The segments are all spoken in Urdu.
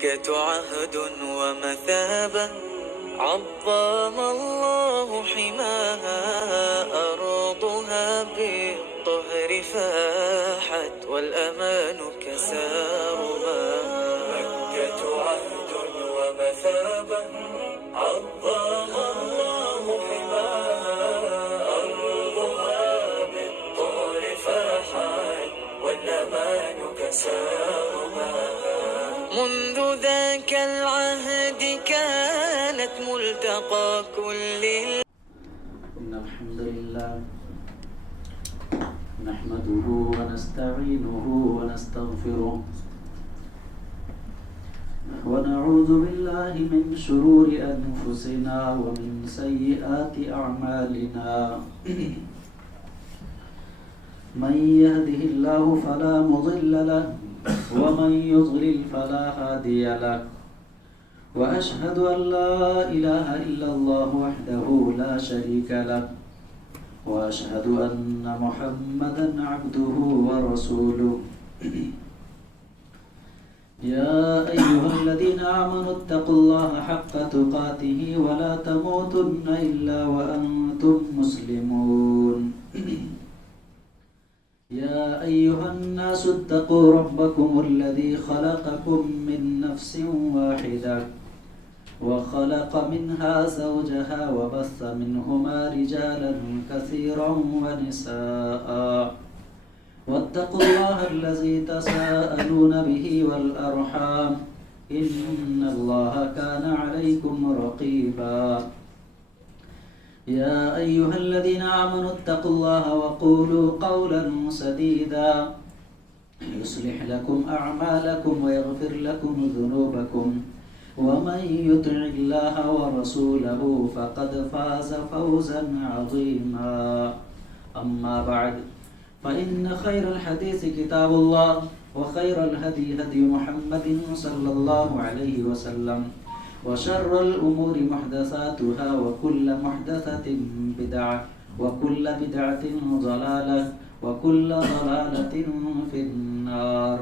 مكة عهد ومثابة، عظم الله حماها، أرضها بالطهر فاحت والأمان كسارها. مكة عهد ومثابة، عظم الله حماها، أرضها بالطهر فاحت والأمان كسارها. منذ ذاك العهد كانت ملتقى كل إن الحمد لله نحمده ونستعينه ونستغفره ونعوذ بالله من شرور أنفسنا ومن سيئات أعمالنا. من يهده الله فلا مضل له ومن يضلل فلا هادي له، وأشهد أن لا إله إلا الله وحده لا شريك له، وأشهد أن محمدا عبده ورسوله. يا أيها الذين آمنوا اتقوا الله حق تقاته ولا تموتن إلا وأنتم مسلمون. يا أيها الناس اتقوا ربكم الذي خلقكم من نفس واحدة وخلق منها زوجها وبث منهما رجالا كثيرا ونساء، واتقوا الله الذي تساءلون به والأرحام إن الله كان عليكم رقيبا. يا أيها الذين آمنوا اتقوا الله وقولوا قولا سديدا يصلح لكم أعمالكم ويغفر لكم ذنوبكم، ومن يطع الله ورسوله فقد فاز فوزا عظيما. أما بعد، فإن خير الحديث كتاب الله، وخير الهدي هدي محمد صلى الله عليه وسلم، وشر الأمور محدثاتها، وكل محدثة بدعة، وكل بدعة ضلالة، وكل ضلالة في النار.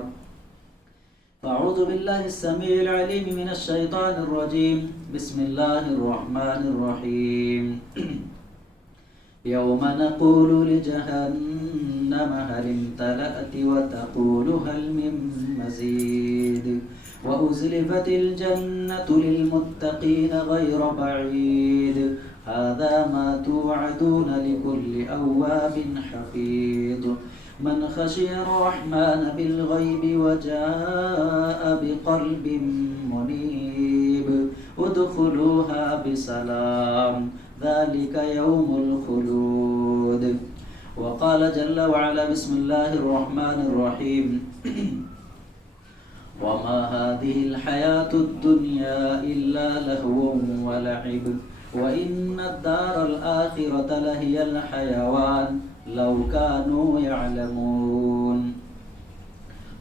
أعوذ بالله السميع العليم من الشيطان الرجيم. بسم الله الرحمن الرحيم. يوم نقول لجهنم هل امتلأت وتقول هل من مزيد، وأزلفت الجنة للمتقين غير بعيد، هذا ما توعدون لكل أواب حفيظ. من خشي الرحمن بالغيب وجاء بقلب منيب، ادخلوها بسلام، ذلك يوم الخلود. وقال جل وعلا: بسم الله الرحمن الرحيم. وما هذه الحياة الدنيا إلا لهو ولعب، وإن الدار الآخرة لهي الحيوان لو كانوا يعلمون.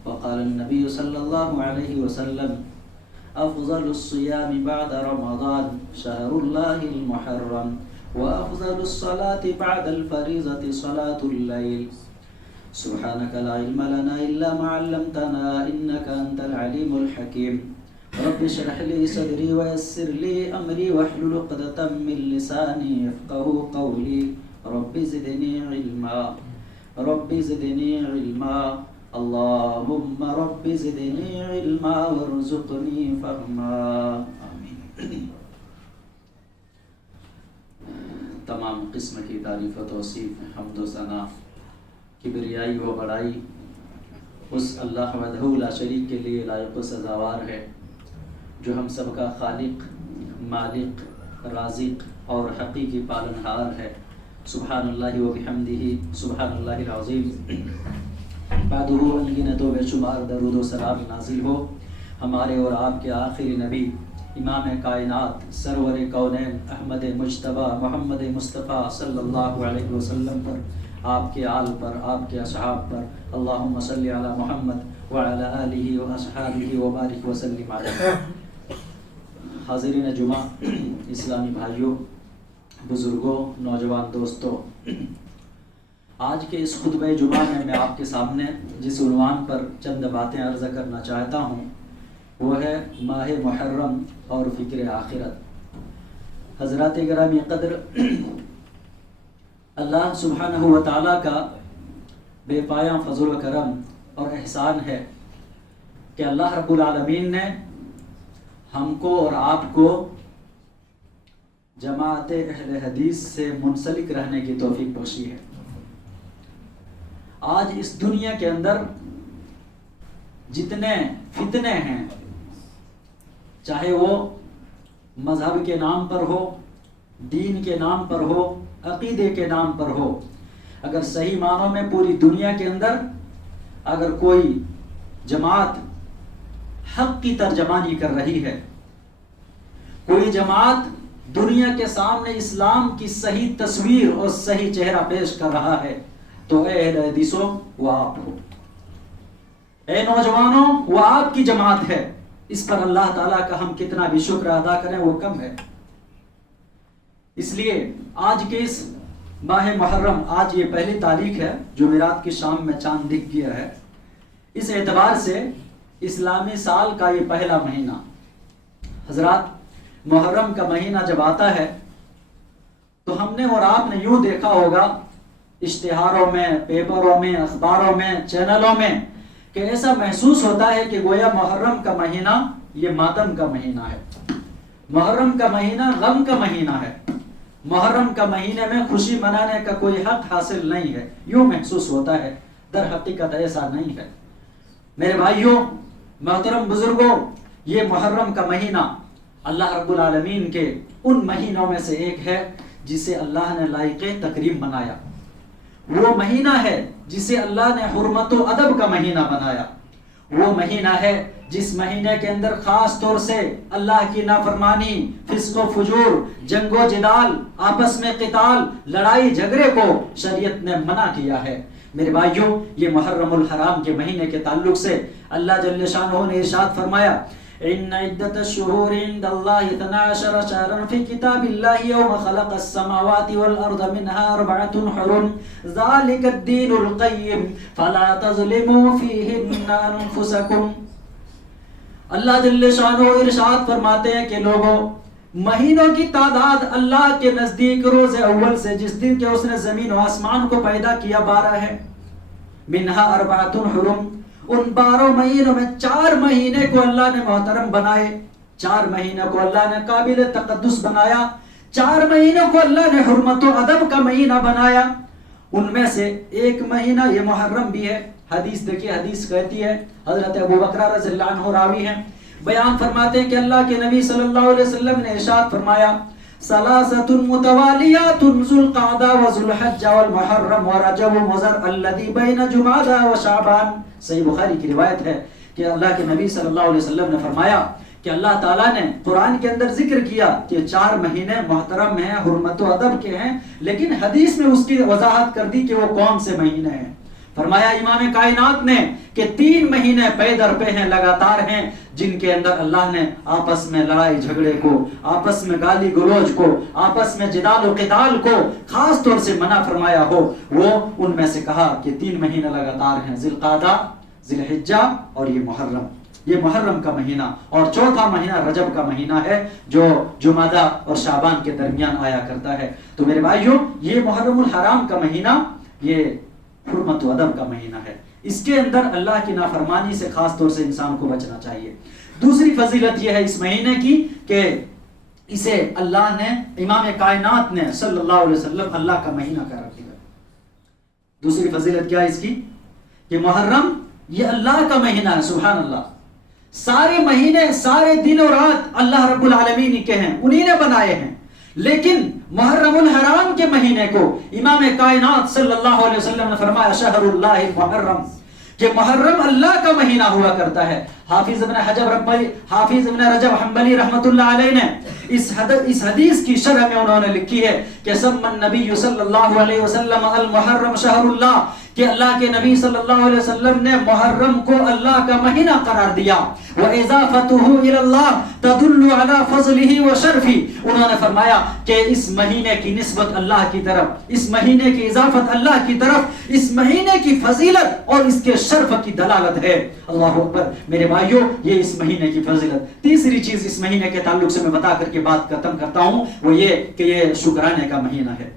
وقال النبي صلى الله عليه وسلم: أفضل الصيام بعد رمضان شهر الله المحرم، وأفضل الصلاة بعد الفريضة صلاة الليل. سبحانك لا علم لنا إلا ما علمتنا إنك أنت العليم الحكيم. رب اشرح لي صدري ويسر لي أمري واحلل عقدة من لساني يفقهوا قولي. رب زدني علما، رب زدني علما، اللهم رب زدني علما وارزقني فهما، آمین. تمام قسم کی تعریف و توصیف، حمد و ثنا، کبریائی و بڑائی اس اللہ وحدہ لا شریک کے لیے لائق و سزاوار ہے، جو ہم سب کا خالق، مالک، رازق اور حقیقی پالنہار ہے۔ سبحان اللہ و بحمدہ، سبحان اللہ العظیم۔ بعدہ انگنت و بے شمار درود و سلام نازل ہو ہمارے اور آپ کے آخری نبی، امام کائنات، سرور کونین، احمد مجتبیٰ محمد مصطفیٰ صلی اللہ علیہ وسلم پر، آپ کے آل پر، آپ کے اصحاب پر، اللہم صلی علی محمد وعلی آلہ واصحابہ وبارک وسلم علیہ۔ حاضرین جمعہ، اسلامی بھائیوں، بزرگوں، نوجوان دوستوں، آج کے اس خطبہ جمعہ میں آپ کے سامنے جس عنوان پر چند باتیں عرض کرنا چاہتا ہوں وہ ہے ماہ محرم اور فکر آخرت۔ حضرات گرامی قدر، اللہ سبحانہ و تعالیٰ کا بے پایاں فضل و کرم اور احسان ہے کہ اللہ رب العالمین نے ہم کو اور آپ کو جماعت اہل حدیث سے منسلک رہنے کی توفیق بخشی ہے۔ آج اس دنیا کے اندر جتنے فتنے ہیں، چاہے وہ مذہب کے نام پر ہو، دین کے نام پر ہو، عقیدے کے نام پر ہو، اگر صحیح معنوں میں پوری دنیا کے اندر اگر کوئی جماعت حق کی ترجمانی کر رہی ہے، کوئی جماعت دنیا کے سامنے اسلام کی صحیح تصویر اور صحیح چہرہ پیش کر رہا ہے، تو اے اہل حدیثوں وہ آپ ہو، اے نوجوانوں وہ آپ کی جماعت ہے۔ اس پر اللہ تعالیٰ کا ہم کتنا بھی شکر ادا کریں وہ کم ہے۔ اس لیے آج کے اس ماہ محرم، آج یہ پہلی تاریخ ہے، جمعرات کی شام میں چاند دکھ گیا ہے، اس اعتبار سے اسلامی سال کا یہ پہلا مہینہ، حضرات محرم کا مہینہ جب آتا ہے تو ہم نے اور آپ نے یوں دیکھا ہوگا اشتہاروں میں، پیپروں میں، اخباروں میں، چینلوں میں، کہ ایسا محسوس ہوتا ہے کہ گویا محرم کا مہینہ یہ ماتم کا مہینہ ہے، محرم کا مہینہ غم کا مہینہ ہے، محرم کا مہینے میں خوشی منانے کا کوئی حق حاصل نہیں ہے، یوں محسوس ہوتا ہے۔ در حقیقت ایسا نہیں ہے۔ میرے بھائیوں، محترم بزرگوں، یہ محرم کا مہینہ اللہ رب العالمین کے ان مہینوں میں سے ایک ہے جسے اللہ نے لائق تکریم بنایا۔ وہ مہینہ ہے جسے اللہ نے حرمت و ادب کا مہینہ بنایا۔ وہ مہینہ ہے جس مہینے کے اندر خاص طور سے اللہ کی نافرمانی، فسق و فجور، جنگ و جدال، آپس میں قتال، لڑائی جھگڑے کو شریعت نے منع کیا ہے۔ میرے بھائیوں، یہ محرم الحرام کے مہینے کے تعلق سے اللہ جل شانہ نے ارشاد فرمایا، ان عدت الشہور عند اللہ 12 شہرا فی کتاب اللہ یوم خلق السماوات والارض منها 4 حرم ذلک الدین القیم فلا تظلموا فیہن انفسکم۔ اللہ جل شانہ ارشاد فرماتے ہیں کہ لوگوں، مہینوں کی تعداد اللہ کے نزدیک روز اول سے جس دن کے اس نے زمین و آسمان کو پیدا کیا 12 ہے، منہا 4 حرم، ان 12 مہینوں میں 4 مہینے کو اللہ نے محترم بنائے، 4 مہینوں کو اللہ نے قابل تقدس بنایا، 4 مہینوں کو اللہ نے حرمت و ادب کا مہینہ بنایا۔ ان میں سے ایک مہینہ یہ محرم بھی ہے۔ حدیث دیکھیے، حدیث کہتی ہے، حضرت ابو بکر رضی اللہ عنہ راوی ہیں، بیان فرماتے ہیں کہ اللہ کے نبی صلی اللہ علیہ وسلم نے ارشاد فرمایا، ثلاثۃ متوالیات ذو القعدہ وذو الحج والمحرم ورجب مضر الذی بین جمادى وشعبان۔ صحیح بخاری کی روایت ہے کہ اللہ کے نبی صلی اللہ علیہ وسلم نے فرمایا کہ اللہ تعالیٰ نے قرآن کے اندر ذکر کیا کہ 4 مہینے محترم ہیں، حرمت و ادب کے ہیں، لیکن حدیث میں اس کی وضاحت کر دی کہ وہ کون سے مہینے ہیں۔ فرمایا امام کائنات نے کہ 3 مہینے پے در پہ ہیں، لگاتار ہیں، جن کے اندر اللہ نے آپس میں لڑائی جھگڑے کو، آپس میں گالی گلوچ کو، آپس میں جدال و قتال کو خاص طور سے منع فرمایا ہو۔ وہ ان میں سے کہا کہ 3 مہینے لگاتار ہیں، ذی القعدہ، ذی الحجہ اور یہ محرم، یہ محرم کا مہینہ، اور چوتھا مہینہ رجب کا مہینہ ہے جو جمادہ اور شعبان کے درمیان آیا کرتا ہے۔ تو میرے بھائیوں، یہ محرم الحرام کا مہینہ یہ حرمت و ادب کا مہینہ ہے۔ اس کے اندر اللہ کی نافرمانی سے خاص طور سے انسان کو بچنا چاہیے۔ دوسری فضیلت یہ ہے اس مہینے کی کہ اسے اللہ نے، امام کائنات نے صلی اللہ علیہ وسلم اللہ کا مہینہ قرار دیا۔ دوسری فضیلت کیا ہے اس کی؟ کہ محرم یہ اللہ کا مہینہ ہے۔ سبحان اللہ، سارے مہینے، سارے دن اور رات اللہ رب العالمین کے ہیں، انہی نے بنائے ہیں، لیکن محرم الحرام کے مہینے کو امام کائنات صلی اللہ علیہ وسلم نے فرمایا شہر اللہ محرم، کہ محرم اللہ کا مہینہ ہوا کرتا ہے۔ حافظ ابن رجب حنبلی رحمت اللہ علیہ نے اس حدیث کی شرح میں انہوں نے لکھی ہے کہ سمى النبی صلی اللہ علیہ وسلم المحرم شہر اللہ، کہ اللہ کے نبی صلی اللہ علیہ وسلم نے محرم کو اللہ کا مہینہ قرار دیا. وَإِضَافَتُهُ إِلَى اللَّهِ تَدُلُّ عَلَى فَضْلِهِ وَشَرْفِهِ. انہوں نے فرمایا کہ اس مہینے کی نسبت اللہ کی طرف, اس مہینے کی اضافت اللہ کی طرف, اس مہینے کی فضیلت اور اس کے شرف کی دلالت ہے. اللہ اکبر. میرے بھائیوں, یہ اس مہینے کی فضیلت. تیسری چیز اس مہینے کے تعلق سے میں بتا کر کے بات ختم کرتا ہوں, وہ یہ کہ یہ شکرانے کا مہینہ ہے.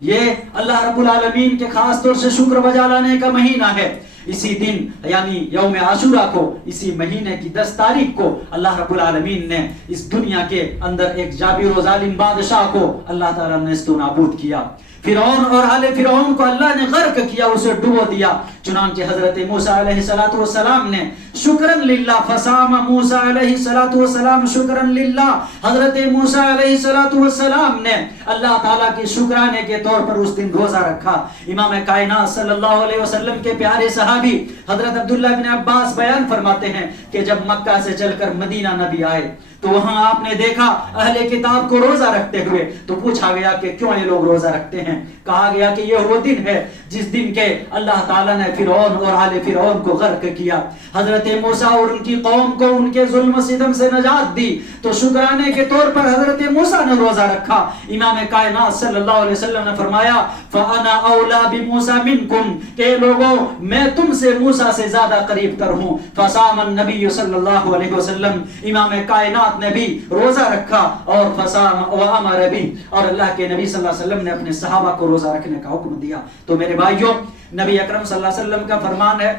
یہ اللہ رب العالمین کے خاص طور سے شکر بجا لانے کا مہینہ ہے. اسی دن یعنی یوم عاشورہ کو, اسی مہینے کی 10 تاریخ کو اللہ رب العالمین نے اس دنیا کے اندر ایک جابر و ظالم بادشاہ کو اللہ تعالیٰ نے نیست و نابود کیا. فرعون اور آل فرعون کو اللہ نے غرق کیا, اسے ڈبو دیا. چنانچہ حضرت موسیٰ علیہ السلام نے شکرن للہ, فصام موسیٰ علیہ السلام شکرن للہ, حضرت موسیٰ علیہ السلام نے اللہ تعالیٰ کی شکرانے کے طور پر اس دن روزہ رکھا. امام کائنات صلی اللہ علیہ وسلم کے پیارے صحابی حضرت عبداللہ بن عباس بیان فرماتے ہیں کہ جب مکہ سے چل کر مدینہ نبی آئے تو وہاں آپ نے دیکھا اہل کتاب کو روزہ رکھتے ہوئے. تو پوچھا گیا کہ کیوں یہ لوگ روزہ رکھتے ہیں؟ کہا گیا کہ یہ وہ دن ہے جس دن کے اللہ تعالیٰ نے فرعون اور آل فرعون کو غرق کیا. حضرت موسیٰ اور ان کی قوم کو ان کے ظلم و ستم سے نجات دی, تو شکرانے کے طور پر حضرت موسیٰ نے روزہ رکھا. امام کائنات صلی اللہ علیہ وسلم نے فرمایا فَأَنَا أَوْلَى بِمُوسَى مِنْكُمْ, کہ لوگوں میں تم سے موسیٰ سے زیادہ قریب تر ہوں. فَصَامَ النَّبِيُّ صلی اللہ علیہ وسلم, امام کائنات نے بھی روزہ رکھا اور فصام وامر بھی, اور اللہ کے نبی صلی اللہ علیہ وسلم نے اپنے صحابہ کو روزہ رکھنے کا حکم دیا. تو میرے بھائیوں, نبی اکرم صلی اللہ علیہ وسلم کا فرمان ہے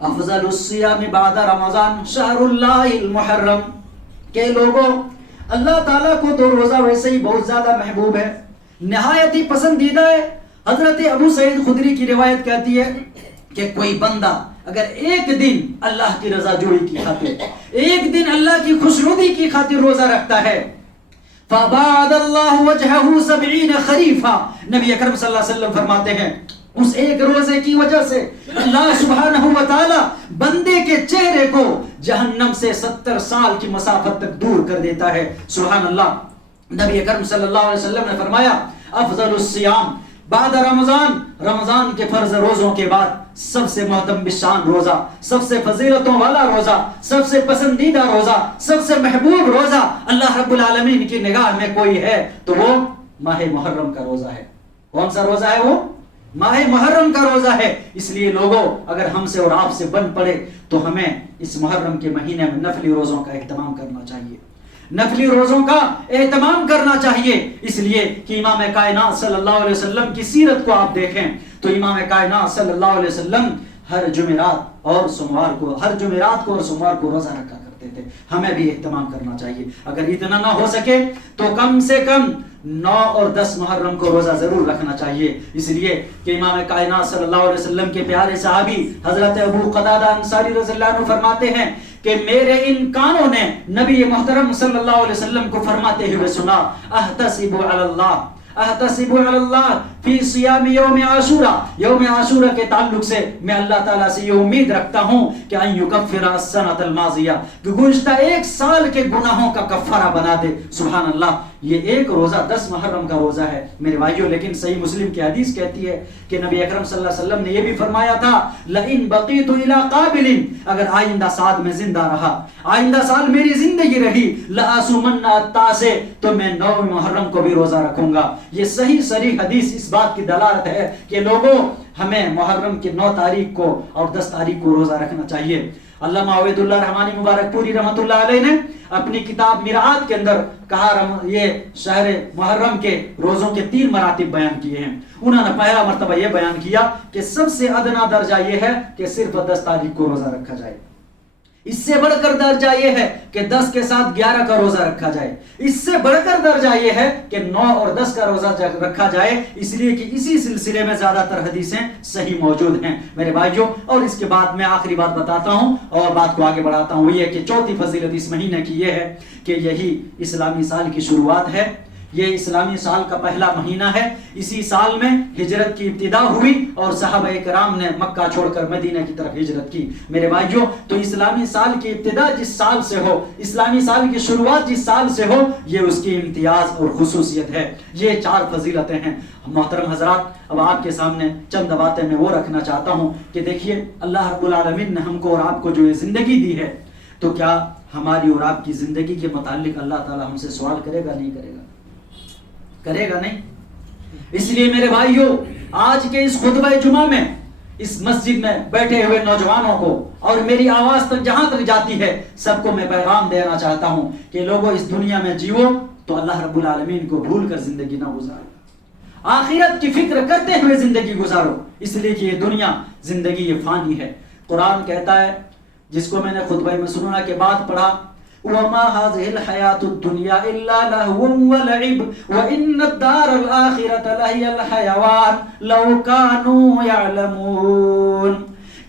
افضل الصیام بعد رمضان شہر اللہ المحرم, کہ لوگوں اللہ تعالیٰ کو تو روزہ ویسے ہی بہت زیادہ محبوب ہے, نہایت ہی پسندیدہ ہے. حضرت ابو سعید خدری کی روایت کہتی ہے کہ کوئی بندہ اگر ایک دن اللہ کی رضا جوئی کی خاطر, ایک دن اللہ کی خوشنودی کی خاطر روزہ رکھتا ہے, فَبَعَدَ اللَّهُ وَجْهَهُ 70 خَرِيفًا, نبی اکرم صلی اللہ علیہ وسلم فرماتے ہیں اس ایک روزے کی وجہ سے اللہ سبحانہ و تعالی بندے کے چہرے کو جہنم سے 70 سال کی مسافت تک دور کر دیتا ہے. سبحان اللہ. نبی اکرم صلی اللہ علیہ وسلم نے فرمایا افضل الصیام بعد رمضان, رمضان کے فرض روزوں کے بعد سب سے محترم بشان روزہ, سب سے فضیلتوں والا روزہ, سب سے پسندیدہ روزہ, سب سے محبوب روزہ اللہ رب العالمین کی نگاہ میں کوئی ہے تو وہ ماہ محرم کا روزہ ہے. کون سا روزہ ہے؟ وہ ماہ محرم کا روزہ ہے. اس لیے لوگوں, اگر ہم سے اور آپ سے بن پڑے تو ہمیں اس محرم کے مہینے میں نفلی روزوں کا اہتمام کرنا چاہیے, نفلی روزوں کا اہتمام کرنا چاہیے. اس لیے کہ امام کائنات صلی اللہ علیہ وسلم کی سیرت کو آپ دیکھیں تو امام کائنات صلی اللہ علیہ وسلم ہر جمعرات اور سوموار کو روزہ رکھا کرتے تھے. ہمیں بھی اہتمام کرنا چاہیے. اگر اتنا نہ ہو سکے تو کم سے کم 9 اور 10 محرم کو روزہ ضرور رکھنا چاہیے. اس لیے کہ امام کائنات صلی اللہ علیہ وسلم کے پیارے صحابی حضرت ابو قتادہ انصاری رضی اللہ عنہ فرماتے ہیں کہ میرے ان کانوں نے نبی محترم صلی اللہ علیہ وسلم کو فرماتے ہوئے سنا احتسب علی اللہ فی صیام یوم عاشورہ, یوم عاشورہ کے تعلق سے میں اللہ تعالیٰ سے یہ امید رکھتا ہوں کہ ان یکفر السنۃ الماضیہ, کہ گزشتہ ایک سال کے گناہوں کا کفارہ بنا دے. سبحان اللہ. یہ ایک روزہ 10 محرم کا روزہ ہے میرے بھائیوں. لیکن صحیح مسلم کی حدیث کہتی ہے کہ نبی اکرم صلی اللہ علیہ وسلم نے یہ بھی فرمایا تھا لئن بقیت الی قابل, اگر آئندہ سال میں زندہ رہا, آئندہ سال میری زندگی رہی, لأصومن التاسع, تو میں 9 محرم کو بھی روزہ رکھوں گا. یہ صحیح صریح حدیث اس بات کی دلالت ہے کہ لوگوں ہمیں محرم کے 9 تاریخ کو اور 10 تاریخ کو روزہ رکھنا چاہیے. علامہ عبید اللہ رحمانی مبارک پوری رحمۃ اللہ علیہ نے اپنی کتاب مرآت کے اندر کہا یہ شہر محرم کے روزوں کے 3 مراتب بیان کیے ہیں. انہوں نے پہلا مرتبہ یہ بیان کیا کہ سب سے ادنا درجہ یہ ہے کہ صرف 10 تاریخ کو روزہ رکھا جائے. اس سے بڑھ کر درجہ یہ ہے کہ 10 کے ساتھ 11 کا روزہ رکھا جائے. اس سے بڑھ کر درجہ یہ ہے کہ 9 اور 10 کا روزہ رکھا جائے, اس لیے کہ اسی سلسلے میں زیادہ تر حدیثیں صحیح موجود ہیں میرے بھائیوں. اور اس کے بعد میں آخری بات بتاتا ہوں اور بات کو آگے بڑھاتا ہوں. یہ کہ چوتھی فضیلت اس مہینے کی یہ ہے کہ یہی اسلامی سال کی شروعات ہے. یہ اسلامی سال کا پہلا مہینہ ہے. اسی سال میں ہجرت کی ابتدا ہوئی اور صحابہ کرام نے مکہ چھوڑ کر مدینہ کی طرف ہجرت کی. میرے بھائیوں، تو اسلامی سال کی ابتدا جس سال سے ہو، اسلامی سال کی شروعات جس سال سے ہو، یہ اس کی امتیاز اور خصوصیت ہے. یہ 4 فضیلتیں ہیں. محترم حضرات، اب آپ کے سامنے چند باتیں میں وہ رکھنا چاہتا ہوں کہ دیکھیے، اللہ رب العالمین نے ہم کو اور آپ کو جو یہ زندگی دی ہے، تو کیا ہماری اور آپ کی زندگی کے متعلق اللہ تعالی ہم سے سوال کرے گا؟ نہیں کرے گا؟ کرے گا نہیں. اس لیے میرے بھائیوں، آج کے اس خطبہ جمعہ میں اس مسجد میں بیٹھے ہوئے نوجوانوں کو اور میری آواز تک جہاں تک جاتی ہے، سب کو میں پیغام دینا چاہتا ہوں کہ لوگوں، اس دنیا میں جیو تو اللہ رب العالمین کو بھول کر زندگی نہ گزارو. آخرت کی فکر کرتے ہوئے زندگی گزارو، اس لیے کہ یہ دنیا، زندگی یہ فانی ہے. قرآن کہتا ہے، جس کو میں نے خطبہ میں سننا کے بعد پڑھا، وَمَا هَذِهِ الْحَيَاةُ الدُّنْيَا إِلَّا لَهْوٌ وَلَعِبٌ وَإِنَّ الدَّارَ الْآخِرَةَ لَهِيَ الْحَيَوَانُ لَوْ كَانُوا يَعْلَمُونَ.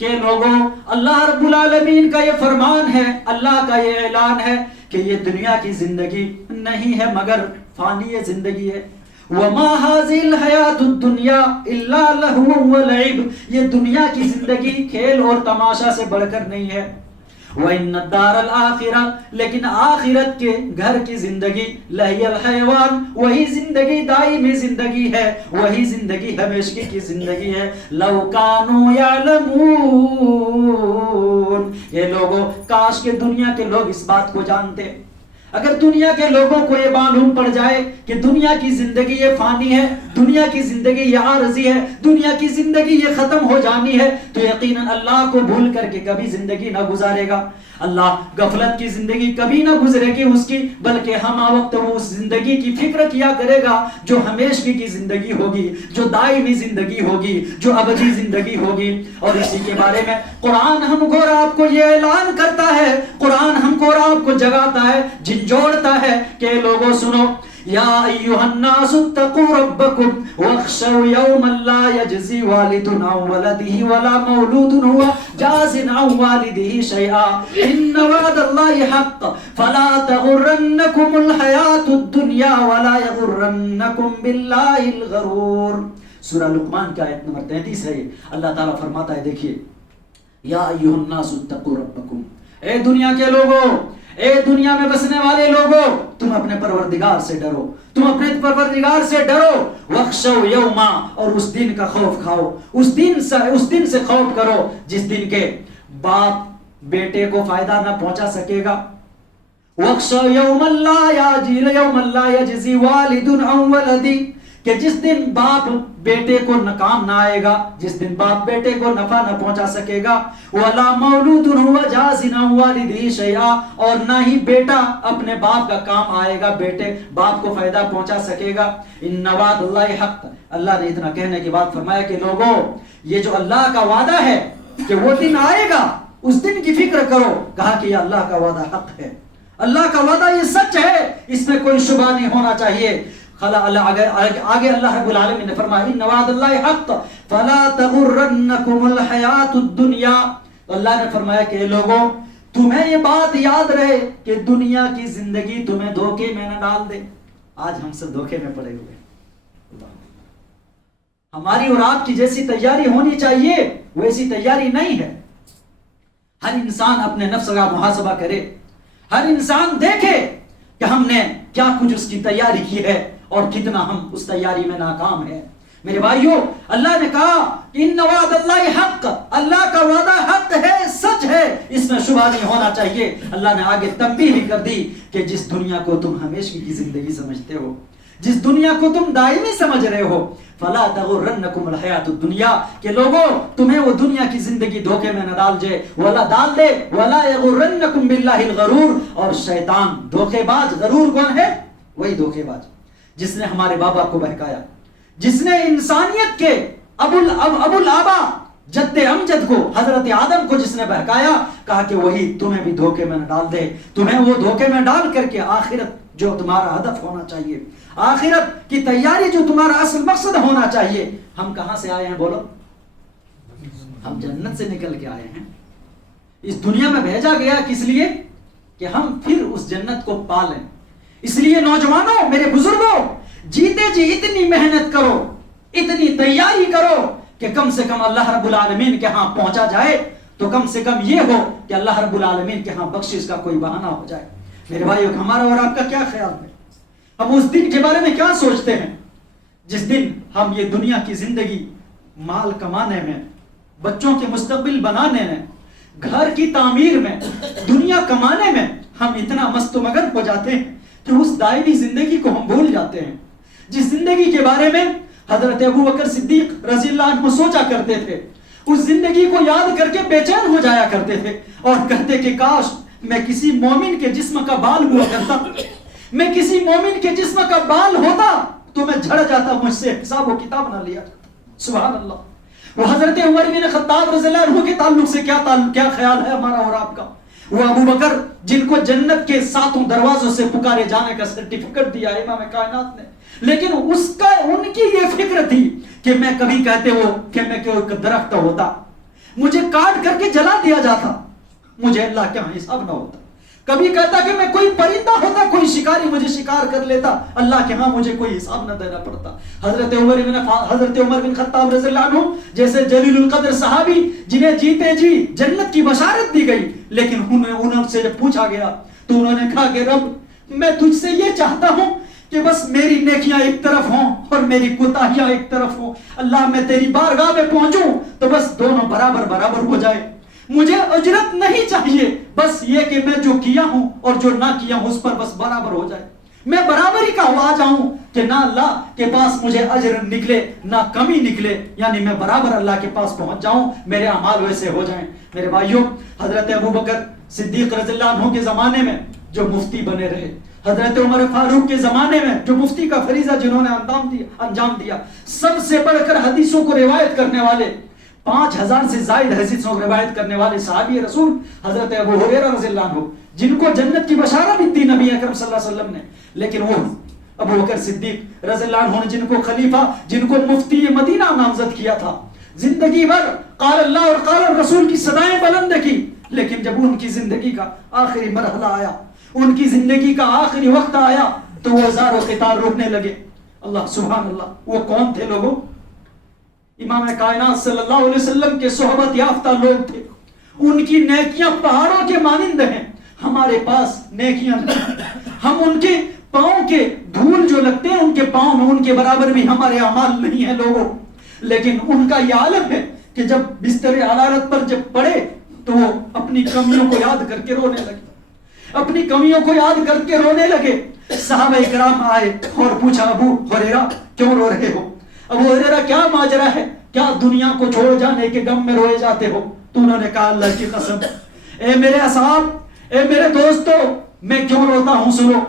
کہ لوگوں، اللہ رب العالمین کا یہ فرمان ہے، اللہ کا یہ اعلان ہے کہ یہ دنیا کی زندگی نہیں ہے مگر فانی زندگی ہے. وَمَا هَذِهِ الْحَيَاةُ الدُّنْيَا إِلَّا لَهْوٌ وَلَعِبٌ. یہ دنیا کی زندگی کھیل اور تماشا سے بڑھ کر نہیں ہے. وَإِنَّ الدَّارَ الْآخِرَةَ، لیکن آخرت کے گھر کی زندگی، لَهِيَ الْحَيَوَانُ، وہی زندگی دائمی زندگی ہے، وہی زندگی ہمیشگی کی زندگی ہے. لَوْ كَانُوا يَعْلَمُونَ. یہ لوگوں، کاش کہ دنیا کے لوگ اس بات کو جانتے. اگر دنیا کے لوگوں کو یہ معلوم پڑ جائے کہ دنیا کی زندگی یہ فانی ہے، دنیا کی زندگی یہ عارضی ہے، دنیا کی زندگی یہ ختم ہو جانی ہے، تو یقیناً اللہ کو بھول کر کے کبھی زندگی نہ گزارے گا. اللہ غفلت کی زندگی کبھی نہ گزرے گی اس کی، بلکہ ہم وقت وہ اس زندگی کی فکر کیا کرے گا جو ہمیشگی کی زندگی ہوگی، جو دائمی زندگی ہوگی، جو ابدی زندگی ہوگی. اور اسی کے بارے میں قرآن ہم کو اور آپ کو یہ اعلان کرتا ہے، قرآن ہم کو اور آپ کو جگاتا ہے، جھنجھوڑتا ہے کہ لوگوں سنو، یا ایھا الناس اتقوا ربکم واخشوا یوما لا یجزی والد عن ولدہ ولا مولود هو جاز عن والدہ شیئا ان وعد اللہ حق فلا تغرنکم الحیاۃ الدنیا ولا یغرنکم باللہ الغرور. سورہ لقمان کی آیت نمبر 33 ہے. اللہ تعالیٰ فرماتا ہے، دیکھیے، یا ایھا الناس اتقوا ربکم، اے دنیا کے لوگوں، اے دنیا میں بسنے والے لوگوں، تم اپنے پروردگار سے ڈرو، تم اپنے پروردگار سے ڈرو. وَخْشَوْا یوما، اور اس دن کا خوف کھاؤ، اس دن سے خوف کرو جس دن کے باپ بیٹے کو فائدہ نہ پہنچا سکے گا. وَخْشَوْا یوما لا یجزی والد عن ولدہ، کہ جس دن باپ بیٹے کو کام نہ آئے گا، جس دن باپ بیٹے کو نفع نہ پہنچا سکے گا. وَلَا مَوْلُودٌ هُوَ جَازٍ عَنْ وَالِدِهِ شَيْئًا، اور نہ ہی بیٹا اپنے باپ کا کام آئے گا، بیٹے باپ کو فائدہ پہنچا سکے گا. إِنَّ وَعْدَ اللَّهِ حَقٌّ. اللہ نے اتنا کہنے کے بعد فرمایا کہ لوگوں، یہ جو اللہ کا وعدہ ہے کہ وہ دن آئے گا، اس دن کی فکر کرو. کہا کہ یہ اللہ کا وعدہ حق ہے، اللہ کا وعدہ یہ سچ ہے، اس میں کوئی شبہ نہیں ہونا چاہیے. آگے اللہ رب العالمین نے فرمایا، ان وعد اللہ حق فلا تغرنکم الحیات الدنیا. اللہ نے فرمایا کہ لوگوں، تمہیں یہ بات یاد رہے کہ دنیا کی زندگی تمہیں دھوکے میں نہ ڈال دے. آج ہم سب دھوکے میں پڑے ہوئے. ہماری اور آپ کی جیسی تیاری ہونی چاہیے ویسی تیاری نہیں ہے. ہر انسان اپنے نفس کا محاسبہ کرے، ہر انسان دیکھے کہ ہم نے کیا کچھ اس کی تیاری کی ہے اور کتنا ہم اس تیاری میں ناکام ہیں. میرے بھائیوں، اللہ نے کہا ان وعد اللہ حق، اللہ کا وعدہ حق ہے، سچ ہے، اس میں شبہ نہیں ہونا چاہیے. اللہ نے آگے تنبیہ بھی کر دی کہ جس دنیا کو تم ہمیشہ کی زندگی سمجھتے ہو، جس دنیا کو تم دائمی سمجھ رہے ہو، فلا تغرنکم الحیات الدنیا، کہ لوگوں تمہیں وہ دنیا کی زندگی دھوکے میں نہ ڈال دے. ولا یغرنکم باللہ الغرور، اور شیطان دھوکے باز، غرور کون ہے؟ وہی دھوکے باز جس نے ہمارے بابا کو بہکایا، جس نے انسانیت کے ابو الآبا جد امجد کو، حضرت آدم کو جس نے بہکایا. کہا کہ وہی تمہیں بھی دھوکے میں نہ ڈال دے، تمہیں وہ دھوکے میں ڈال کر کے آخرت جو تمہارا ہدف ہونا چاہیے، آخرت کی تیاری جو تمہارا اصل مقصد ہونا چاہیے. ہم کہاں سے آئے ہیں بولو؟ ہم جنت سے نکل کے آئے ہیں. اس دنیا میں بھیجا گیا کس لیے؟ کہ ہم پھر اس جنت کو پالیں. اس لیے نوجوانوں، میرے بزرگوں، جیتے جی اتنی محنت کرو، اتنی تیاری کرو کہ کم سے کم اللہ رب العالمین کے ہاں پہنچا جائے، تو کم سے کم یہ ہو کہ اللہ رب العالمین کے ہاں بخشش کا کوئی بہانہ ہو جائے۔ میرے بھائیو، ہمارا اور آپ کا کیا خیال ہے؟ ہم اس دن کے بارے میں کیا سوچتے ہیں جس دن ہم یہ دنیا کی زندگی مال کمانے میں، بچوں کے مستقبل بنانے میں، گھر کی تعمیر میں، دنیا کمانے میں ہم اتنا مست و مگن ہو جاتے ہیں کہ اس دائمی زندگی کو ہم بھول جاتے ہیں، جس زندگی کے بارے میں حضرت ابو بکر صدیق رضی اللہ عنہ سوچا کرتے تھے، اس زندگی کو یاد کر کے بے چین ہو جایا کرتے تھے اور کہتے کہ کاش میں کسی مومن کے جسم کا بال ہوا کرتا، میں کسی مومن کے جسم کا بال ہوتا تو میں جھڑ جاتا، مجھ سے حساب و کتاب نہ لیا جاتا۔ سبحان اللہ۔ وہ حضرت عمر بن خطاب رضی اللہ عنہ کے تعلق سے کیا خیال ہے ہمارا اور آپ کا؟ وہ ابو بکر جن کو جنت کے 7 دروازوں سے پکارے جانے کا سرٹیفکیٹ دیا امام کائنات نے، لیکن ان کی یہ فکر تھی کہ میں کبھی کہتے ہو کہ میں کوئی درخت ہوتا، مجھے کاٹ کر کے جلا دیا جاتا، مجھے اللہ کے حساب نہ ہوتا۔ کبھی کہتا کہ میں کوئی پرندہ ہوتا، کوئی شکاری مجھے شکار کر لیتا، اللہ کے ہاں مجھے کوئی حساب نہ دینا پڑتا۔ حضرت عمر بن خطاب رضی اللہ عنہ جیسے جلیل القدر صحابی جنہیں جیتے جی جنت کی بشارت دی گئی، لیکن انہوں سے جب پوچھا گیا تو انہوں نے کہا کہ رب، میں تجھ سے یہ چاہتا ہوں کہ بس میری نیکیاں ایک طرف ہوں اور میری کوتاہیاں ایک طرف ہوں، اللہ میں تیری بارگاہ میں پہنچوں تو بس دونوں برابر ہو جائے، مجھے اجرت نہیں چاہیے، بس یہ کہ میں جو کیا ہوں اور جو نہ کیا ہوں اس پر بس برابر ہو جائے، میں برابری کا ہو جاؤں کہ نہ اللہ کے پاس مجھے اجر نکلے نہ کمی نکلے، یعنی میں برابر اللہ کے پاس پہنچ جاؤں، میرے اعمال ویسے ہو جائیں۔ میرے بھائیوں، حضرت ابو بکر صدیق رضی اللہ عنہ کے زمانے میں جو مفتی بنے رہے، حضرت عمر فاروق کے زمانے میں جو مفتی کا فریضہ جنہوں نے انجام دیا، سب سے بڑھ کر حدیثوں کو روایت کرنے والے، 5000 سے زائد حدیثوں کو روایت کرنے والے صحابی رسول حضرت ابو ہریرہ رضی اللہ عنہ، جن کو جنت کی بشارت دی نبی اکرم صلی اللہ علیہ وسلم نے، لیکن وہ ابو بکر صدیق رضی اللہ عنہ نے جن کو خلیفہ، جن کو مفتی مدینہ نامزد کیا تھا، زندگی بھر قال اللہ اور قال الرسول کی صدائیں بلند کی، لیکن جب ان کی زندگی کا آخری مرحلہ آیا، ان کی زندگی کا آخری وقت آیا تو وہ زار و قطار رونے لگے۔ اللہ سبحان اللہ، وہ کون تھے لوگوں؟ امام کائنات صلی اللہ علیہ وسلم کے صحبت یافتہ لوگ تھے، ان کی نیکیاں پہاڑوں کے مانند ہیں، ہمارے پاس نیکیاں نہیں، ہم ان کے پاؤں کے دھول جو لگتے ہیں ان کے پاؤں میں، ان کے برابر بھی ہمارے اعمال نہیں ہیں لوگوں، لیکن ان کا یہ عالم ہے کہ جب بستر حرارت پر جب پڑے تو وہ اپنی کمیوں کو یاد کر کے رونے لگے، اپنی کمیوں کو یاد کر کے رونے لگے۔ صحابہ کرام آئے اور پوچھا ابو ہریرہ کیوں رو رہے ہو؟ ابو ہریرہ کیا ماجرا ہے؟ کیا دنیا کو چھوڑ جانے کے غم میں روئے جاتے ہو؟ تو انہوں نے کہا اللہ کی قسم، اے میرے اصحاب، اے میرے دوستو، میں کیوں روتا ہوں سنو،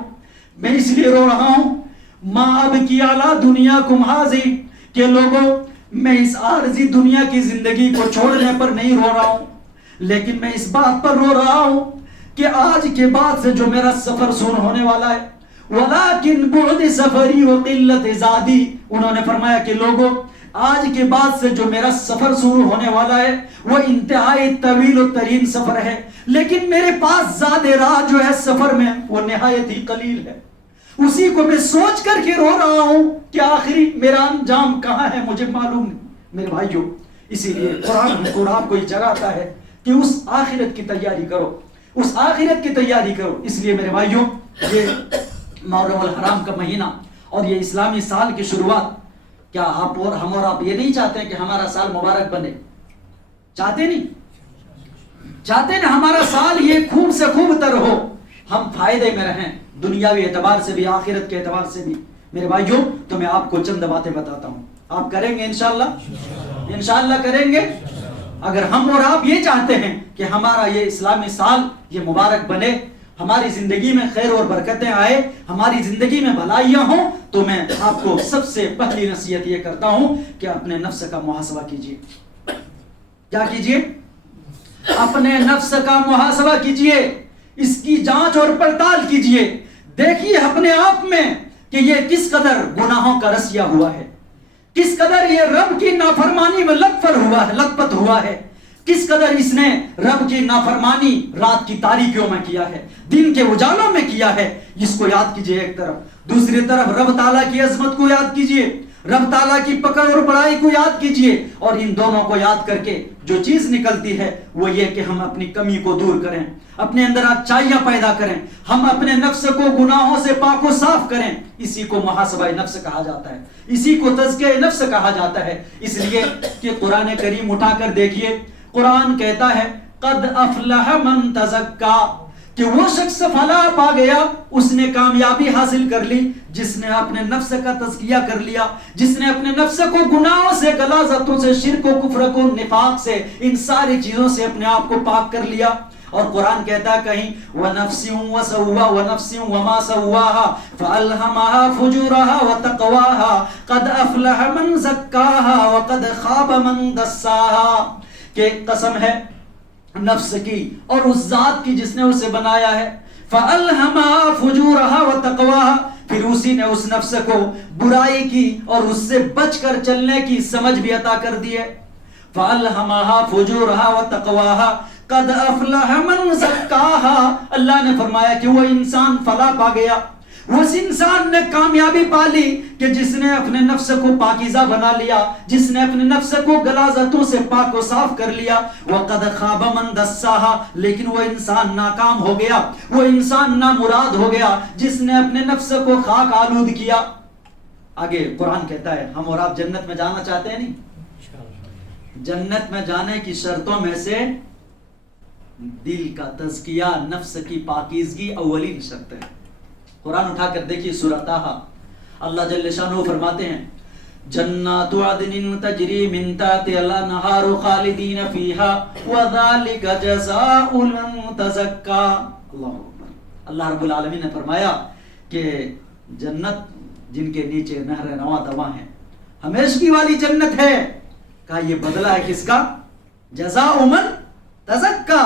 میں اس لیے رو رہا ہوں، ما اب کی اعلیٰ دنیا کم حاضی، کہ لوگوں میں اس عارضی دنیا کی زندگی کو چھوڑنے پر نہیں رو رہا ہوں، لیکن میں اس بات پر رو رہا ہوں کہ آج کے بعد سے جو میرا سفر سون ہونے والا ہے، ولیکن بعد سفری و قلت زادی، انہوں نے فرمایا کہ لوگوں آج کے بعد سے جو میرا سفر شروع ہونے والا ہے وہ انتہائی طویل و ترین سفر ہے، لیکن میرے پاس زاد راہ جو ہے سفر میں وہ نہایت ہی قلیل ہے، اسی کو میں سوچ کر کے رو رہا ہوں کہ آخری میرا انجام کہاں ہے مجھے معلوم نہیں۔ میرے بھائیوں، اسی لیے قرآن ہم کو آپ کو یہ جگاتا ہے کہ اس آخرت کی تیاری کرو، اس آخرت کی تیاری کرو۔ اس لیے میرے بھائیوں، یہ محرم الحرام کا مہینہ اور یہ اسلامی سال کی شروعات، کیا آپ اور ہم اور آپ یہ نہیں چاہتے کہ ہمارا سال مبارک بنے؟ چاہتے نہیں؟ چاہتے ہیں ہمارا سال یہ خوب سے خوب تر ہو، ہم فائدے میں رہیں، دنیاوی اعتبار سے بھی آخرت کے اعتبار سے بھی۔ میرے بھائیوں، تو میں آپ کو چند باتیں بتاتا ہوں، آپ کریں گے انشاءاللہ؟ انشاءاللہ کریں گے۔ اگر ہم اور آپ یہ چاہتے ہیں کہ ہمارا یہ اسلامی سال یہ مبارک بنے، ہماری زندگی میں خیر اور برکتیں آئے، ہماری زندگی میں بھلائیاں ہوں، تو میں آپ کو سب سے پہلی نصیحت یہ کرتا ہوں کہ اپنے نفس کا محاسبہ کیجیے۔ کیا کیجیے؟ اپنے نفس کا محاسبہ کیجیے، اس کی جانچ اور پڑتال کیجیے، دیکھیے اپنے آپ میں کہ یہ کس قدر گناہوں کا رسیا ہوا ہے، کس قدر یہ رب کی نافرمانی میں لت پت ہوا ہے، کس قدر اس نے رب کی نافرمانی رات کی تاریکیوں میں کیا ہے، دن کے اجالوں میں کیا ہے، اس کو یاد کیجئے ایک طرف۔ دوسری طرف رب تعالیٰ کی عظمت کو یاد کیجئے، رب تعالیٰ کی پکڑ اور بڑائی کو یاد کیجئے، اور ان دونوں کو یاد کر کے جو چیز نکلتی ہے وہ یہ کہ ہم اپنی کمی کو دور کریں، اپنے اندر اچھائیاں پیدا کریں، ہم اپنے نفس کو گناہوں سے پاک و صاف کریں۔ اسی کو محاسبہ نفس کہا جاتا ہے، اسی کو تزکیہ نفس کہا جاتا ہے۔ اس لیے کہ قرآن کریم اٹھا کر دیکھیے، قرآن کہتا ہے قد افلح من تزکا، کہ وہ شخص فلاح پا گیا، اس نے کامیابی حاصل کر لی جس نے اپنے نفس کا تزکیہ کر لیا، جس نے اپنے نفس کو گناہوں سے، غلاظتوں سے، شرک و کفر کو، نفاق سے، ان ساری چیزوں سے اپنے آپ کو پاک کر لیا۔ اور قرآن کہتا ہے کہیں وَنَفْسٍ وَسَوَّا وَنَفْسٍ وَمَا سَوَّاهَا فَأَلْهَمَهَا فُجُورَهَا وَتَقْوَاهَا قَدْ أَفْلَحَ مَنْ زَكَّاهَا وَقَدْ خَابَ مَنْ دَسَّاهَا، کہ قسم ہے نفس کی اور اس ذات کی جس نے اسے بنایا ہے، فَأَلْهَمَهَا فُجُورَهَا وَتَقْوَاهَا، پھر اسی نے اس نفس کو برائی کی اور اس سے بچ کر چلنے کی سمجھ بھی عطا کر دی ہے۔ فَأَلْهَمَهَا فُجُورَهَا وَتَقْوَاهَا قَدْ أَفْلَحَ مَنْ زَكَّاهَا، اللہ نے فرمایا کہ وہ انسان فلاح پا گیا، وہ اس انسان نے کامیابی پا لی کہ جس نے اپنے نفس کو پاکیزہ بنا لیا، جس نے اپنے نفس کو غلاظتوں سے پاک و صاف کر لیا۔ وَقَدْ خَابَ مَنْ دَسَّاهَا، لیکن وہ انسان ناکام ہو گیا، وہ انسان نامراد ہو گیا جس نے اپنے نفس کو خاک آلود کیا۔ آگے قرآن کہتا ہے ہم اور آپ جنت میں جانا چاہتے ہیں، نہیں؟ جنت میں جانے کی شرطوں میں سے دل کا تزکیہ، نفس کی پاکیزگی اولین شرط ہے۔ قرآن اٹھا کر دیکھیے سورہ طٰہٰ، اللہ جل شانہ فرماتے ہیں جنات عدن تجری من تحتها الانہار خالدین فیہا وذالک جزاء من تزکا۔ اللہ اکبر، اللہ رب العالمین نے فرمایا کہ جنت جن کے نیچے نہر رواں دواں ہیں، ہمیشگی والی جنت ہے۔ کہا یہ بدلہ ہے کس کا؟ جزاء من تزکا،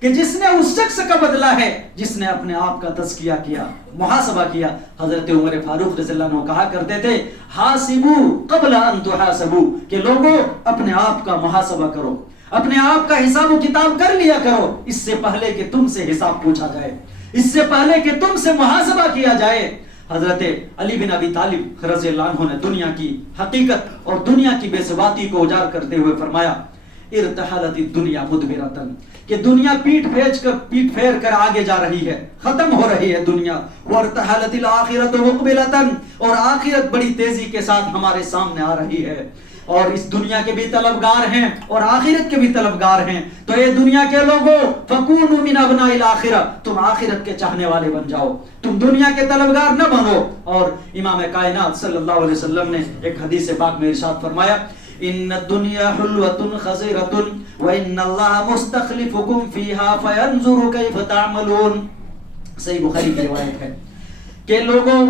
کہ جس نے اس شخص کا بدلہ ہے جس نے اپنے آپ کا تزکیہ کیا، محاسبہ کیا۔ حضرت عمر فاروق رضی اللہ عنہ کہا کرتے تھے حاسبو قبل ان تحاسبو، کہ لوگوں اپنے آپ کا محاسبہ کرو، اپنے آپ کا حساب و کتاب کر لیا کرو، اس سے پہلے کہ تم سے حساب پوچھا جائے، اس سے پہلے کہ تم سے محاسبہ کیا جائے۔ حضرت علی بن ابی طالب رضی اللہ عنہ نے دنیا کی حقیقت اور دنیا کی بے ثباتی کو اجاگر کرتے ہوئے فرمایا ارتحلت الدنیا مدبرتن، کہ دنیا پیٹ پھیر کر آگے جا رہی ہے، ختم ہو رہی ہے دنیا۔ وارتحلت الآخرۃ مقبلتن، اور آخرت بڑی تیزی کے ساتھ ہمارے سامنے آ رہی ہے، اور اس دنیا کے بھی طلبگار ہیں اور آخرت کے بھی طلبگار ہیں۔ تو اے دنیا کے لوگوں فکونوا من ابناء الآخرہ، تم آخرت کے چاہنے والے بن جاؤ، تم دنیا کے طلبگار نہ بنو۔ اور امام کائنات صلی اللہ علیہ وسلم نے ایک حدیث پاک میں ارشاد فرمایا ان الدنیا حلوۃ خضرۃ وان اللہ مستخلفکم فیہا فینظر کیف تعملون۔ صحیح بخاری کی روایت ہے کہ لوگوں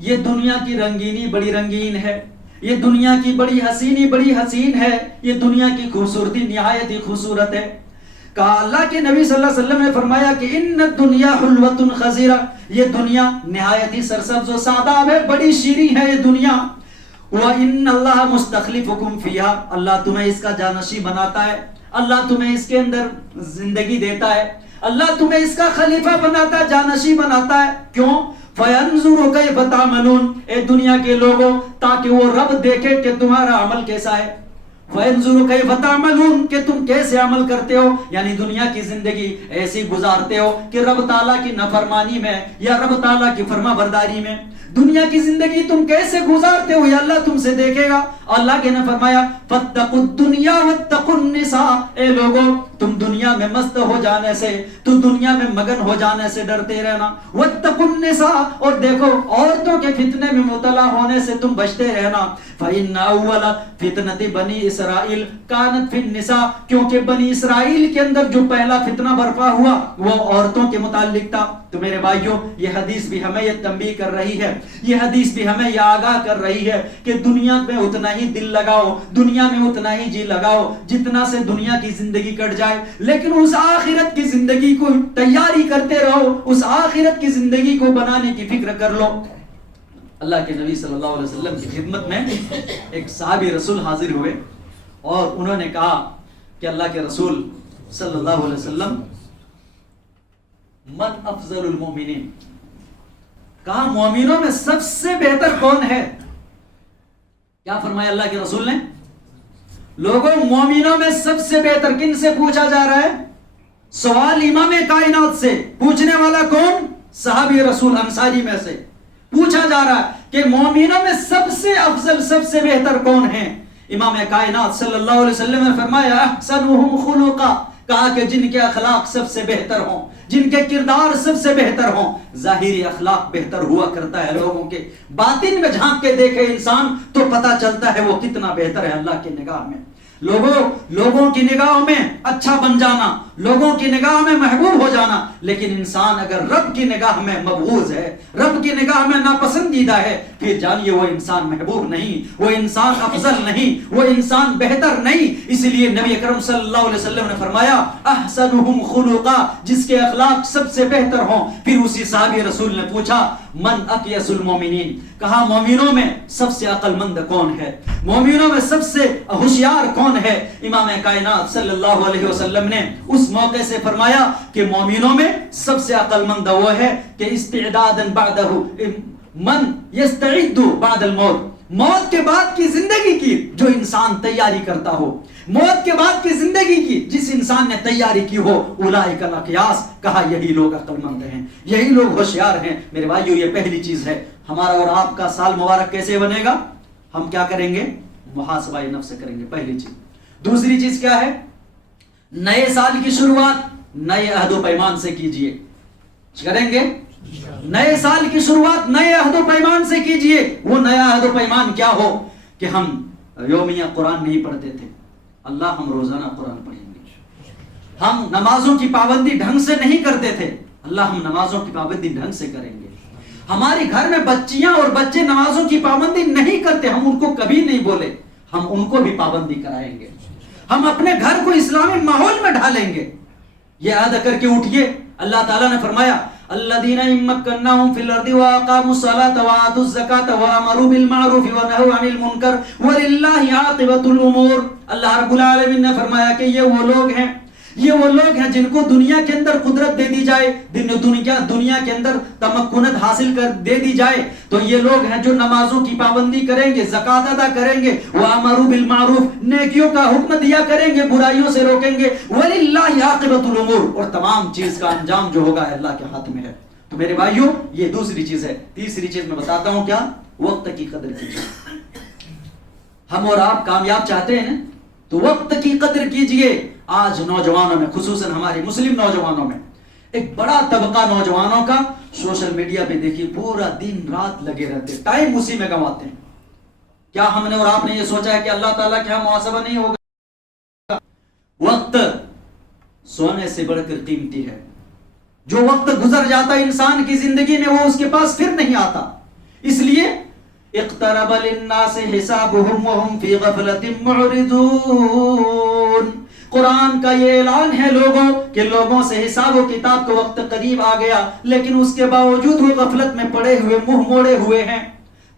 یہ دنیا کی رنگینی بڑی رنگین ہے، یہ دنیا کی بڑی حسینی بڑی حسین ہے، یہ دنیا کی خوبصورتی نہایت ہی خوبصورت ہے۔ کہا اللہ کے نبی صلی اللہ علیہ وسلم نے فرمایا کہ ان الدنیا حلوۃ خضرہ، یہ دنیا نہایت ہی سرسبز و شاداب ہے، بڑی شیریں ہے یہ دنیا۔ وَإِنَّ اللَّهَ مُسْتَخْلِفُكُمْ فِيهَا، اللہ تمہیں اس کا جانشی بناتا ہے، اللہ تمہیں اس کے اندر زندگی دیتا ہے، اللہ تمہیں اس کا خلیفہ بناتا ہے، جانشی بناتا ہے۔ کیوں؟ فَيَنْظُرُ كَيْفَ تَعْمَلُونَ، اے دنیا کے لوگوں تاکہ وہ رب دیکھے کہ تمہارا عمل کیسا ہے۔ فَيَنْظُرُ كَيْفَ تَعْمَلُونَ، کہ تم کیسے عمل کرتے ہو، یعنی دنیا کی زندگی ایسی گزارتے ہو کہ رب تعالیٰ کی نافرمانی میں یا رب تعالیٰ کی فرما برداری میں۔ دنیا کی زندگی تم کیسے گزارتے ہو یہ اللہ تم سے دیکھے گا۔ اللہ کے نے فرمایا فَاتَّقُوا الدُّنْيَا وَاتَّقُوا النِّسَاءَ، اے لوگوں تم دنیا میں مست ہو جانے سے، تو دنیا میں مگن ہو جانے سے ڈرتے رہنا۔ وَاتَّقُوا النِّسَاءَ، اور دیکھو عورتوں کے فتنے میں مبتلا ہونے سے تم بچتے رہنا۔ فَإِنَّ أَوَّلَ فِتْنَةِ بَنِي إِسْرَائِيلَ كَانَتْ فِي النِّسَاءِ، کیونکہ بنی اسرائیل کے اندر جو پہلا فتنہ برپا ہوا وہ عورتوں کے متعلق تھا۔ تو میرے بھائیوں یہ حدیث بھی ہمیں یہ تنبیہ کر رہی ہے، یہ حدیث بھی ہمیں یہ آگاہ کر رہی ہے کہ دنیا میں اتنا ہی دل لگاؤ، دنیا میں اتنا ہی جی لگاؤ جتنا سے دنیا کی زندگی کٹ جائے، لیکن اس آخرت کی زندگی کو تیاری کرتے رہو، اس آخرت کی زندگی کو بنانے کی فکر کر لو۔ اللہ کے نبی صلی اللہ علیہ وسلم کی خدمت میں ایک صحابی رسول حاضر ہوئے اور انہوں نے کہا کہ اللہ کے رسول صلی اللہ علیہ وسلم من افضل المومنین، کہا مومنوں میں سب سے بہتر کون ہے؟ کیا فرمایا اللہ کے رسول نے؟ لوگوں مومنوں میں سب سے بہتر کن سے پوچھا جا رہا ہے؟ سوال امام کائنات سے، پوچھنے والا کون؟ صحابی رسول انصاری میں سے پوچھا جا رہا ہے کہ مومنوں میں سب سے افضل، سب سے بہتر کون ہیں؟ امام کائنات صلی اللہ علیہ وسلم نے فرمایا احسنہم خلقا، کہا کہ جن کے اخلاق سب سے بہتر ہوں، جن کے کردار سب سے بہتر ہوں۔ ظاہری اخلاق بہتر ہوا کرتا ہے لوگوں کے، باطن میں جھانک کے دیکھے انسان تو پتا چلتا ہے وہ کتنا بہتر ہے اللہ کی نگاہ میں۔ لوگوں کی نگاہوں میں اچھا بن جانا، لوگوں کی نگاہ میں محبوب ہو جانا، لیکن انسان اگر رب کی نگاہ میں مبغوض ہے، رب کی نگاہ میں ناپسندیدہ ہے، پھر جانیے وہ انسان محبوب نہیں، وہ انسان افضل نہیں، وہ انسان بہتر نہیں۔ اس لیے نبی اکرم صلی اللہ علیہ وسلم نے فرمایا احسنہم خلقا، جس کے اخلاق سب سے بہتر ہوں۔ پھر اسی صحابی رسول نے پوچھا من اقیس المومنین، کہا مومنوں میں سب سے عقل مند کون ہے، مومنوں میں سب سے ہوشیار کون ہے؟ امام کائنات صلی اللہ علیہ وسلم نے اس موقع سے فرمایا کہ مومنوں میں سب سے عقل مند وہ ہے کہ استعدادا بعدہ من یستعد بعد الموت، موت کے بعد کی زندگی کی جو انسان تیاری کرتا ہو، موت کے بعد کی زندگی کی جس انسان نے تیاری کی ہو، اولئک الاقیاس، کہا یہی لوگ عقل مند ہیں، یہی لوگ ہوشیار ہیں۔ میرے بھائیو یہ پہلی چیز ہے۔ ہمارا اور آپ کا سال مبارک کیسے بنے گا؟ ہم کیا کریں گے؟ محاسبہ نفس سے کریں گے، پہلی چیز۔ دوسری چیز کیا ہے؟ نئے سال کی شروعات نئے عہد و پیمان سے کیجئے، کریں گے؟ نئے سال کی شروعات نئے عہد و پیمان سے کیجئے۔ وہ نیا عہد و پیمان کیا ہو کہ ہم یومیہ قرآن نہیں پڑھتے تھے، اللہ ہم روزانہ قرآن پڑھیں گے۔ ہم نمازوں کی پابندی ڈھنگ سے نہیں کرتے تھے، اللہ ہم نمازوں کی پابندی ڈھنگ سے کریں گے۔ ہماری گھر میں بچیاں اور بچے نمازوں کی پابندی نہیں کرتے، ہم ان کو کبھی نہیں بولے، ہم ان کو بھی پابندی کرائیں گے۔ ہم اپنے گھر کو اسلامی ماحول میں ڈھالیں گے۔ یہ عہد کر کے اٹھیے۔ اللہ تعالیٰ نے فرمایا الذین مکناہم فی الارض واقاموا الصلاۃ وآتوا الزکاۃ وامروا بالمعروف ونہوا عن المنکر وللہ عاقبۃ الامور۔ اللہ رب العالمین نے فرمایا کہ یہ وہ لوگ ہیں جن کو دنیا کے اندر قدرت دے دی جائے، دنیا کے اندر تمکنت حاصل کر دے دی جائے، تو یہ لوگ ہیں جو نمازوں کی پابندی کریں گے، زکوٰۃ ادا کریں گے، وَأَمَرُوا بِالْمَعْرُوفِ، نیکیوں کا حکم دیا کریں گے، برائیوں سے روکیں گے، وَلِلَّهِ عَاقِبَةُ الْأُمُورِ، اور تمام چیز کا انجام جو ہوگا اللہ کے ہاتھ میں ہے۔ تو میرے بھائیوں یہ دوسری چیز ہے۔ تیسری چیز میں بتاتا ہوں کیا؟ وقت کی قدر کیجیے۔ ہم اور آپ کامیاب چاہتے ہیں تو وقت کی قدر کیجئے۔ آج نوجوانوں میں، خصوصاً ہمارے مسلم نوجوانوں میں، ایک بڑا طبقہ نوجوانوں کا سوشل میڈیا پہ دیکھیے پورا دن رات لگے رہتے، ٹائم اسی میں گنواتے ہیں۔ کیا ہم نے اور آپ نے یہ سوچا ہے کہ اللہ تعالیٰ کے ہاں محاسبہ نہیں ہوگا؟ وقت سونے سے بڑھ کر قیمتی ہے۔ جو وقت گزر جاتا ہے انسان کی زندگی میں وہ اس کے پاس پھر نہیں آتا۔ اس لیے اقترب للناس حسابهم وهم في غفلة معرضون، قرآن کا یہ اعلان ہے لوگوں کہ لوگوں سے حساب و کتاب کا وقت قریب آ گیا، لیکن اس کے باوجود وہ غفلت میں پڑے ہوئے، منہ موڑے ہوئے ہیں۔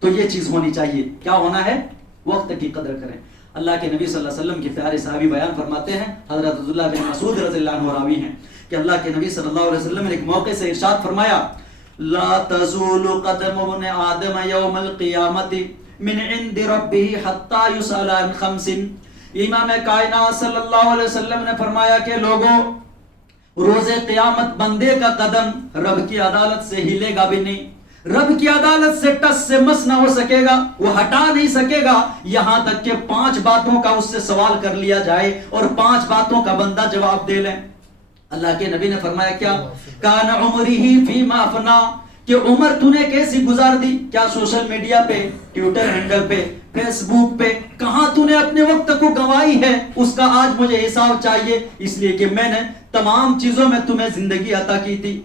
تو یہ چیز ہونی چاہیے، کیا ہونا ہے؟ وقت کی قدر کریں۔ اللہ کے نبی صلی اللہ علیہ وسلم کے پیارے صحابی بیان فرماتے ہیں، حضرت عبداللہ بن مسعود رضی اللہ عنہ راوی ہیں کہ اللہ کے نبی صلی اللہ علیہ وسلم نے ایک موقع سے ارشاد فرمایا لا تزول قدم ابن آدم یوم القیامت من عند ربه حتی یسأل عن خمس۔ امام کائنات صلی اللہ علیہ وسلم نے فرمایا کہ لوگوں، روز قیامت بندے کا قدم رب کی عدالت سے ہلے گا بھی نہیں، رب کی عدالت سے ٹس سے مس نہ ہو سکے گا، وہ ہٹا نہیں سکے گا یہاں تک کہ 5 باتوں کا اس سے سوال کر لیا جائے اور 5 باتوں کا بندہ جواب دے لیں۔ اللہ کے نبی نے فرمایا کیا؟ کان عمرہ فیما افنا، کہ عمر تو نے کیسی گزار دی؟ کیا سوشل میڈیا پہ، ٹویٹر ہینڈل پہ، فیس بک پہ، کہاں تو نے اپنے وقت کو گنوائی ہے؟ اس کا آج مجھے حساب چاہیے، اس لیے کہ میں نے تمام چیزوں میں تمہیں زندگی عطا کی تھی،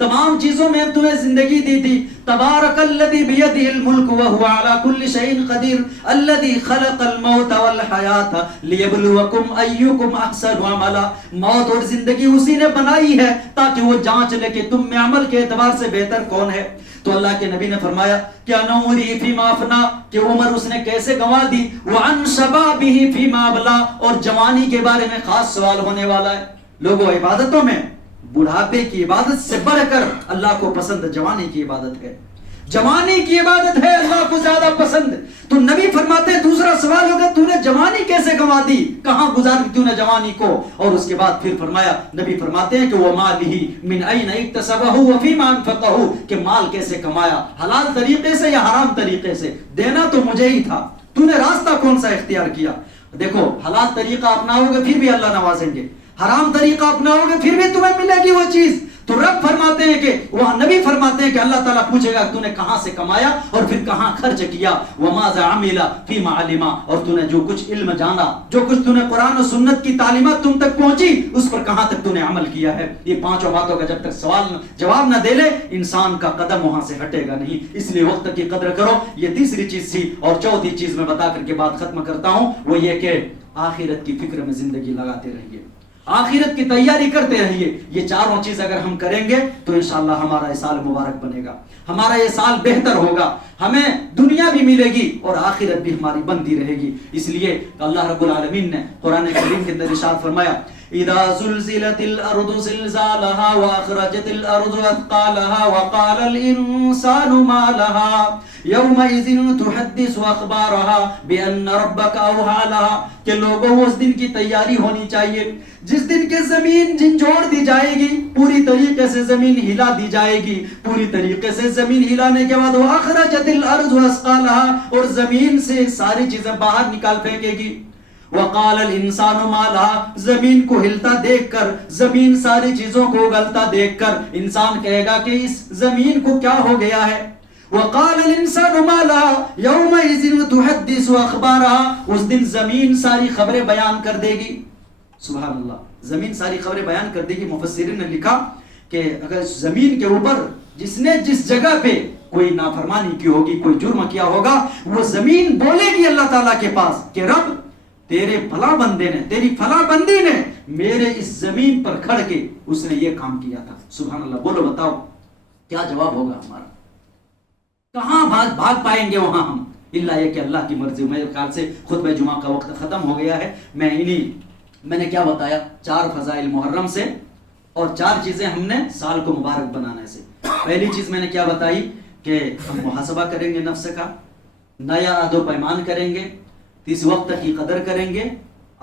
تمام چیزوں میں تمہیں زندگی دی تھی۔ تبارک الذی بیدہ الملک وہو علی کل شیء قدیر الذی خلق الموت والحیاۃ لیبلوکم ایکم احسن عملا، موت اور زندگی اسی نے بنائی ہے تاکہ وہ جانچ لے کہ تم میں عمل کے اعتبار سے بہتر کون ہے۔ تو اللہ کے نبی نے فرمایا کہ ان عمره فيما افنى، کہ عمر اس نے کیسے گنوا دی، وعن شبابه فيما ابلى، اور جوانی کے بارے میں خاص سوال ہونے والا ہے. لوگوں عبادتوں میں بڑھاپے کی عبادت سے بڑھ کر اللہ کو پسند جوانی کی عبادت ہے. جوانی کی عبادت ہے اللہ کو زیادہ پسند. تو نبی فرماتے ہیں دوسرا سوال ہوگا تو نے جوانی کیسے گنوا دی، کہاں گزار دی تو نے جوانی کو. اور اس کے بعد پھر فرمایا، نبی فرماتے ہیں کہ وہ مالہ من این اکتسبہ وفیما انفقہ، کہ مال کیسے کمایا، حلال طریقے سے یا حرام طریقے سے. دینا تو مجھے ہی تھا، تو نے راستہ کون سا اختیار کیا. دیکھو حلال طریقہ اپناؤ گے پھر بھی اللہ نوازیں گے، حرام طریقہ اپناؤ گے پھر بھی تمہیں ملے گی وہ چیز. تو رب فرماتے ہیں کہ وہاں نبی فرماتے ہیں کہ اللہ تعالیٰ پوچھے گا تو نے کہاں سے کمایا اور پھر کہاں خرچ کیا. وَمَاذَا عَمِلَ فِيمَا عَلِمَ، اور تو نے جو کچھ علم جانا، جو کچھ تو نے قرآن و سنت کی تعلیمات تم تک پہنچی اس پر کہاں تک تو نے عمل کیا ہے. یہ پانچوں باتوں کا جب تک سوال جواب نہ دے لے انسان کا قدم وہاں سے ہٹے گا نہیں. اس لیے وقت کی قدر کرو. یہ تیسری چیز تھی. اور چوتھی چیز میں بتا کر کے بات ختم کرتا ہوں، وہ یہ کہ آخرت کی فکر میں زندگی لگاتے رہیے، آخرت کی تیاری کرتے رہیے. یہ چاروں چیز اگر ہم کریں گے تو انشاءاللہ ہمارا یہ سال مبارک بنے گا، ہمارا یہ سال بہتر ہوگا، ہمیں دنیا بھی ملے گی اور آخرت بھی ہماری بنتی رہے گی. اس لیے اللہ رب العالمین نے قرآن کریم کے اندر ارشاد فرمایا اذا زلزلت الارض زلزالها واخرجت الارض اثقالها وقال الانسان ما لها يومئذ تحدث اخبارها بان ربك اوحى لها، کہ لوگوں اس دن کی تیاری ہونی چاہیے جس دن کے زمین جھنجھوڑ دی جائے گی، پوری طریقے سے زمین ہلا دی جائے گی. پوری طریقے سے زمین ہلانے کے بعد واخرجت الارض اثقالها، اور زمین سے ساری چیزیں باہر نکال پھینکے گی. وقال الانسان ما لها، زمین کو ہلتا دیکھ کر، زمین ساری چیزوں کو اگلتا دیکھ کر انسان کہے گا کہ اس زمین کو کیا ہو گیا ہے. وقال الانسان ما لها يومئذ تحدث اخبارها، اس دن زمین ساری خبریں بیان کر دے گی. سبحان اللہ، زمین ساری خبریں بیان کر دے گی. مفسرین نے لکھا کہ اگر زمین کے اوپر جس نے جس جگہ پہ کوئی نافرمانی کی ہوگی، کوئی جرم کیا ہوگا، وہ زمین بولے گی اللہ تعالیٰ کے پاس کہ رب تیرے فلاں بندے نے، تیری فلاں بندی نے میرے اس زمین پر کھڑ کے اس نے یہ کام کیا تھا. سبحان اللہ. بولو بتاؤ کیا جواب ہوگا ہمارا، کہاں بھاگ پائیں گے وہاں ہم، اللہ یہ کہ اللہ کی مرضی. میرے خیال سے خطبہ جمعہ کا وقت ختم ہو گیا ہے. میں نے کیا بتایا، 4 فضائل محرم سے اور 4 چیزیں ہم نے سال کو مبارک بنانے سے. پہلی چیز میں نے کیا بتائی کہ ہم محاسبہ کریں گے نفس کا، نیا عہد و پیمان کریں گے، اس وقت کی قدر کریں گے،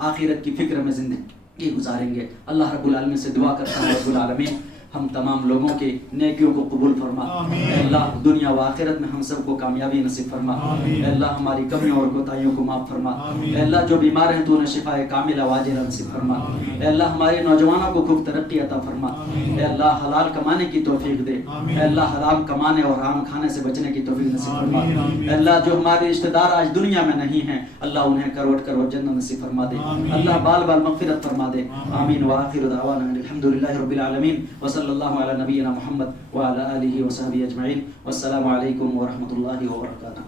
آخرت کی فکر میں زندگی گزاریں گے. اللہ رب العالمین سے دعا کرتا ہوں رب العالمین ہم تمام لوگوں کے نیکیوں کو قبول فرما. اے اللہ دنیا و آخرت میں ہم سب کو کامیابی نصیب فرما. اے اللہ ہماری کمیوں اور کوتاہیوں کو معاف فرما. اے اللہ جو بیمار ہیں تو انہیں شفاء کاملہ واجلہ نصیب فرما. اے اللہ ہمارے نوجوانوں کو خوب ترقی عطا فرما. اے اللہ حلال کمانے کی توفیق دے. اے اللہ حرام کمانے اور حرام کھانے سے بچنے کی توفیق نصیب فرما. اے اللہ جو ہمارے رشتہ دار آج دنیا میں نہیں ہیں اللہ انہیں کروڑ کروڑ جنت نصیب فرما دے. اللہ بال بال مغفرت فرما دے. آمین. وآخر دعوانا الحمدللہ رب العالمین وصلی اللہ علی نبینا محمد وعلی آلہ وصحبہ اجمعین. والسلام علیکم ورحمۃ اللہ وبرکاتہ.